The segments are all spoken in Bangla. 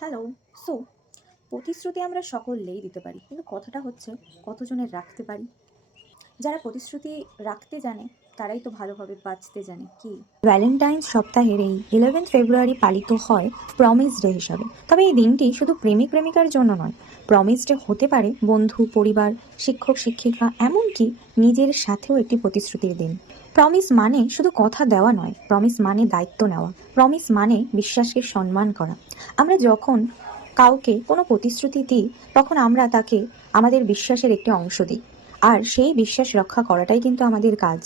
হ্যালো। সো প্রতিশ্রুতি আমরা সকলেই দিতে পারি, কিন্তু কথাটা হচ্ছে কতজনের রাখতে পারি। যারা প্রতিশ্রুতি রাখতে জানে তারাই তো ভালোভাবে বাঁচতে জানে, কি? ভ্যালেন্টাইন্স সপ্তাহের এই 11 ফেব্রুয়ারি পালিত হয় প্রমিস ডে হিসাবে। তবে এই দিনটি শুধু প্রেমিক প্রেমিকার জন্য নয়। প্রমিস ডে হতে পারে বন্ধু, পরিবার, শিক্ষক, শিক্ষিকা, এমনকি নিজের সাথেও একটি প্রতিশ্রুতির দিন। প্রমিস মানে শুধু কথা দেওয়া নয়, প্রমিস মানে দায়িত্ব নেওয়া, প্রমিস মানে বিশ্বাসকে সম্মান করা। আমরা যখন কাউকে কোনো প্রতিশ্রুতি দিই, তখন আমরা তাকে আমাদের বিশ্বাসের একটি অংশ দিই, আর সেই বিশ্বাস রক্ষা করাটাই কিন্তু আমাদের কাজ।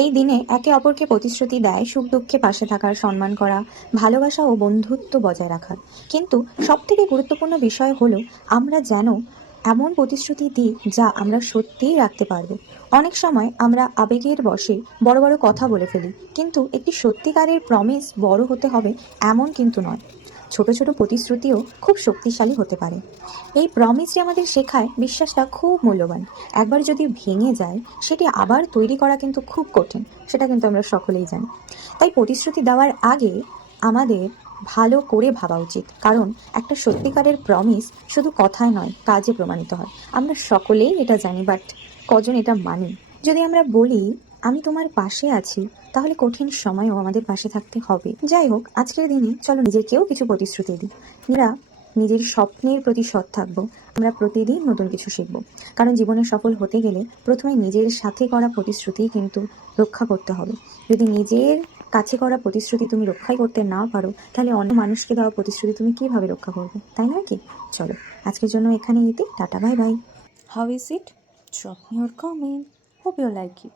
এই দিনে একে অপরকে প্রতিশ্রুতি দেয় সুখ দুঃখে পাশে থাকার, সম্মান করা, ভালোবাসা ও বন্ধুত্ব বজায় রাখার। কিন্তু সবথেকে গুরুত্বপূর্ণ বিষয় হলো আমরা যেন এমন প্রতিশ্রুতি দিই যা আমরা সত্যিই রাখতে পারবো। অনেক সময় আমরা আবেগের বশে বড় বড় কথা বলে ফেলি, কিন্তু একটি সত্যিকারের প্রমিস বড় হতে হবে এমন কিন্তু নয়। ছোট ছোট প্রতিশ্রুতিও খুব শক্তিশালী হতে পারে। এই প্রমিসটি আমাদের শেখায় বিশ্বাসটা খুব মূল্যবান। একবার যদি ভেঙে যায়, সেটি আবার তৈরি করা কিন্তু খুব কঠিন, সেটা কিন্তু আমরা সকলেই জানি। তাই প্রতিশ্রুতি দেওয়ার আগে আমাদের ভালো করে ভাবা উচিত, কারণ একটা সত্যিকারের প্রমিস শুধু কথায় নয়, কাজে প্রমাণিত হয়। আমরা সকলেই এটা জানি, বাট কজন এটা মানি? যদি আমরা বলি আমি তোমার পাশে আছি, তাহলে কঠিন সময়েও আমাদের পাশে থাকতে হবে। যাই হোক, আজকের দিনে চলো নিজেকেও কিছু প্রতিশ্রুতি দিই। নিজের স্বপ্নের প্রতি সৎ থাকবো। আমরা প্রতিদিন নতুন কিছু শিখবো, কারণ জীবনে সফল হতে গেলে প্রথমে নিজের সাথে করা প্রতিশ্রুতি কিন্তু রক্ষা করতে হবে। যদি নিজের কাছে করা প্রতিশ্রুতি তুমি রক্ষাই করতে না পারো, তাহলে অন্য মানুষকে দেওয়া প্রতিশ্রুতি তুমি কিভাবে রক্ষা করবে, তাই নয় কি? চলো আজকের জন্য এখানে tata, bye bye. How is it? Drop your comment, hope you like it.